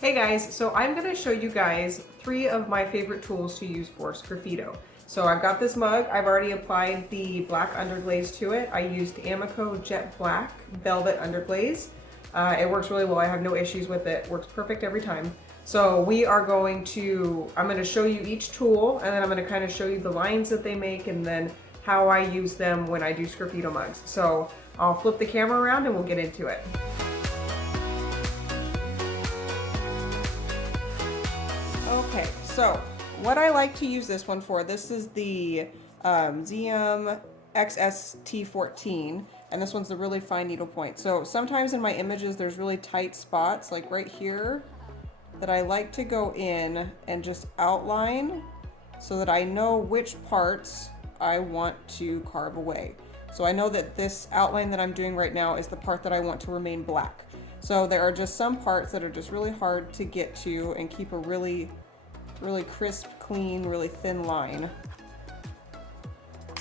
Hey guys, so I'm going to show you guys 3 of my favorite tools to use for Sgraffito. So I've got this mug, I've already applied the black underglaze to it. I used Amico Jet Black Velvet Underglaze. It works really well, I have no issues with it, works perfect every time. So I'm going to show you each tool, and then I'm going to kind of show you the lines that they make and then how I use them when I do Sgraffito mugs. So I'll flip the camera around and we'll get into it. Okay, so what I like to use this one for, this is the Xiem XST14, and this one's the really fine needle point. So sometimes in my images there's really tight spots, like right here, that I like to go in and just outline so that I know which parts I want to carve away. So I know that this outline that I'm doing right now is the part that I want to remain black. So there are just some parts that are just really hard to get to and keep a really crisp, clean, really thin line.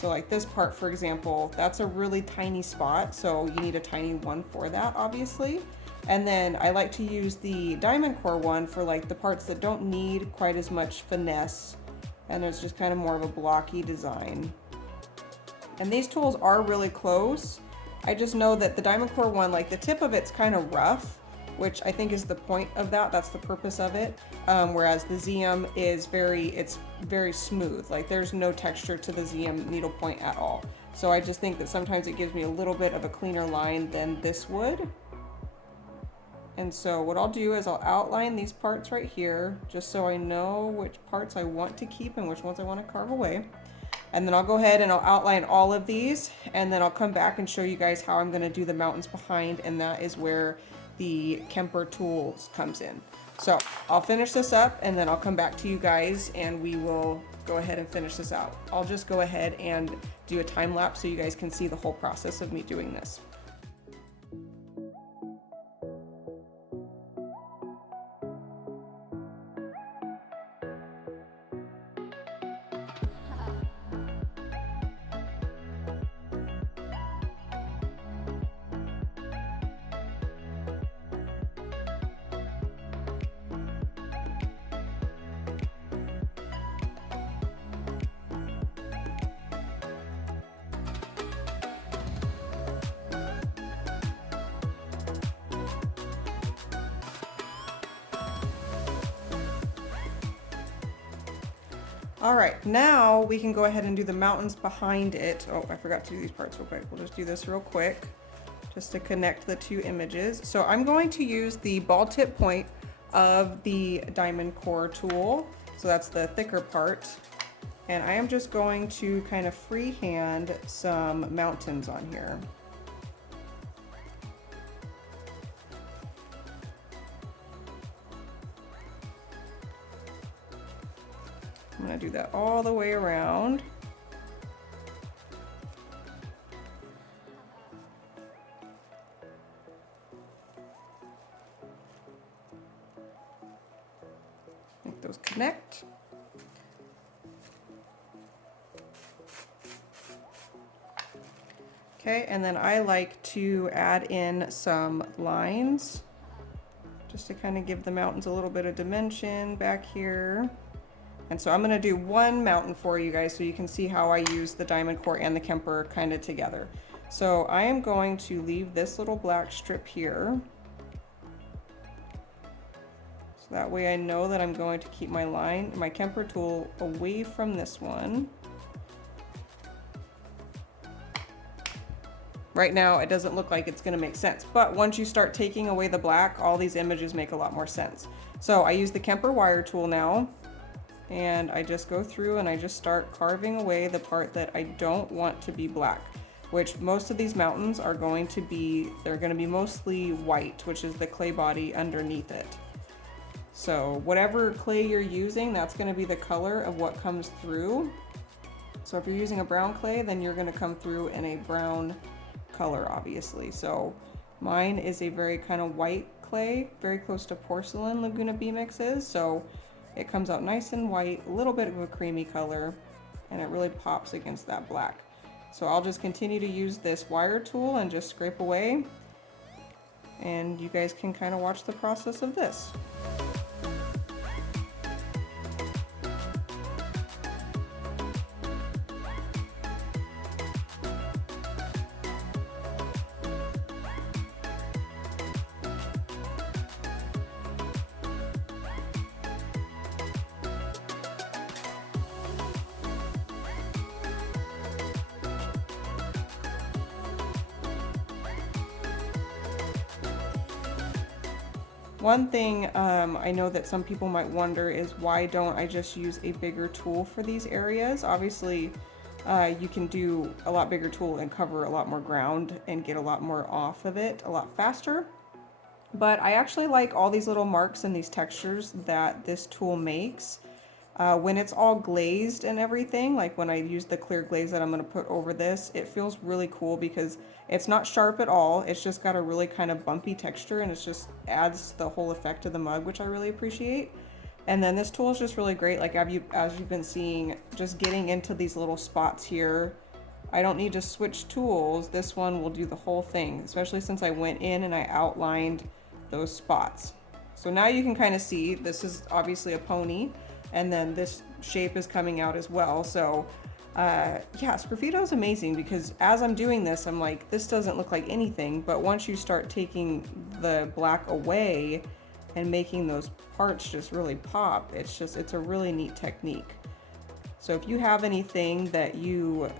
So like this part, for example, that's a really tiny spot, so you need a tiny one for that, obviously. And then I like to use the diamond core one for like the parts that don't need quite as much finesse, and there's just kind of more of a blocky design. And these tools are really close. I just know that the diamond core one, like the tip of it's kind of rough, which I think is the point of that. That's the purpose of it. Whereas the Xiem is it's very smooth. Like there's no texture to the Xiem needle point at all. So I just think that sometimes it gives me a little bit of a cleaner line than this would. And so what I'll do is I'll outline these parts right here, just so I know which parts I want to keep and which ones I want to carve away. And then I'll go ahead and I'll outline all of these, and then I'll come back and show you guys how I'm going to do the mountains behind, and that is where the Kemper tools comes in. So I'll finish this up and then I'll come back to you guys and we will go ahead and finish this out. I'll just go ahead and do a time lapse so you guys can see the whole process of me doing this. All right, now we can go ahead and do the mountains behind it. Oh, I forgot to do these parts real quick. We'll just do this real quick just to connect the two images. So I'm going to use the ball tip point of the diamond core tool. So that's the thicker part. And I am just going to kind of freehand some mountains on here. I'm going to do that all the way around. Make those connect. Okay, and then I like to add in some lines just to kind of give the mountains a little bit of dimension back here. And so I'm going to do one mountain for you guys so you can see how I use the diamond core and the Kemper kind of together. So I am going to leave this little black strip here. So that way I know that I'm going to keep my Kemper tool away from this one. Right now it doesn't look like it's going to make sense, but once you start taking away the black, all these images make a lot more sense. So I use the Kemper wire tool now. And I just go through and I just start carving away the part that I don't want to be black, which most of these mountains are going to be, they're going to be mostly white, which is the clay body underneath it. So whatever clay you're using, that's going to be the color of what comes through. So if you're using a brown clay, then you're going to come through in a brown color, obviously. So mine is a very kind of white clay, very close to Porcelain Laguna B mix is. So it comes out nice and white, a little bit of a creamy color, and it really pops against that black. So I'll just continue to use this wire tool and just scrape away, and you guys can kind of watch the process of this. One thing I know that some people might wonder is why don't I just use a bigger tool for these areas? Obviously, you can do a lot bigger tool and cover a lot more ground and get a lot more off of it a lot faster. But I actually like all these little marks and these textures that this tool makes. When it's all glazed and everything, like when I use the clear glaze that I'm going to put over this, it feels really cool because it's not sharp at all. It's just got a really kind of bumpy texture, and it just adds the whole effect to the mug, which I really appreciate. And then this tool is just really great, like as you've been seeing, just getting into these little spots here. I don't need to switch tools. This one will do the whole thing, especially since I went in and I outlined those spots. So now you can kind of see this is obviously a pony, and then this shape is coming out as well. So yeah, Sgraffito is amazing because as I'm doing this, I'm like, this doesn't look like anything, but once you start taking the black away and making those parts just really pop, it's a really neat technique. So if you have anything that you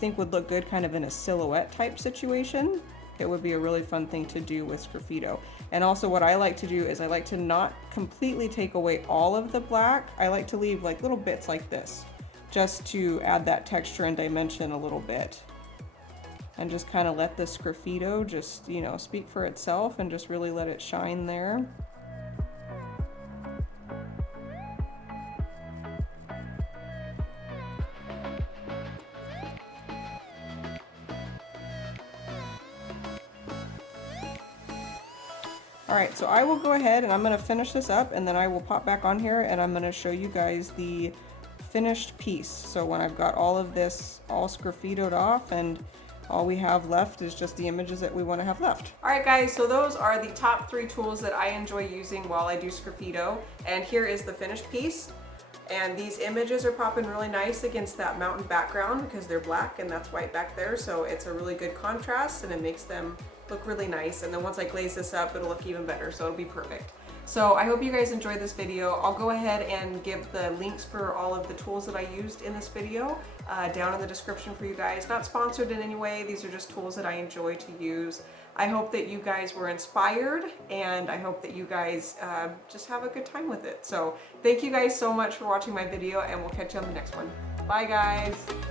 think would look good kind of in a silhouette type situation, it would be a really fun thing to do with Sgraffito. And also what I like to do is I like to not completely take away all of the black. I like to leave like little bits like this, just to add that texture and dimension a little bit. And just kind of let the Sgraffito just, you know, speak for itself and just really let it shine there. Alright, so I will go ahead and I'm going to finish this up, and then I will pop back on here and I'm going to show you guys the finished piece. So when I've got all of this all Sgraffitoed off and all we have left is just the images that we want to have left. Alright guys, so those are the top 3 tools that I enjoy using while I do Sgraffito, and here is the finished piece. And these images are popping really nice against that mountain background because they're black and that's white back there, so it's a really good contrast and it makes them look really nice. And then once I glaze this up, it'll look even better, so it'll be perfect. So I hope you guys enjoyed this video. I'll go ahead and give the links for all of the tools that I used in this video down in the description for you guys. Not sponsored in any way, these are just tools that I enjoy to use. I hope that you guys were inspired, and I hope that you guys just have a good time with it. So thank you guys so much for watching my video, and we'll catch you on the next one. Bye guys!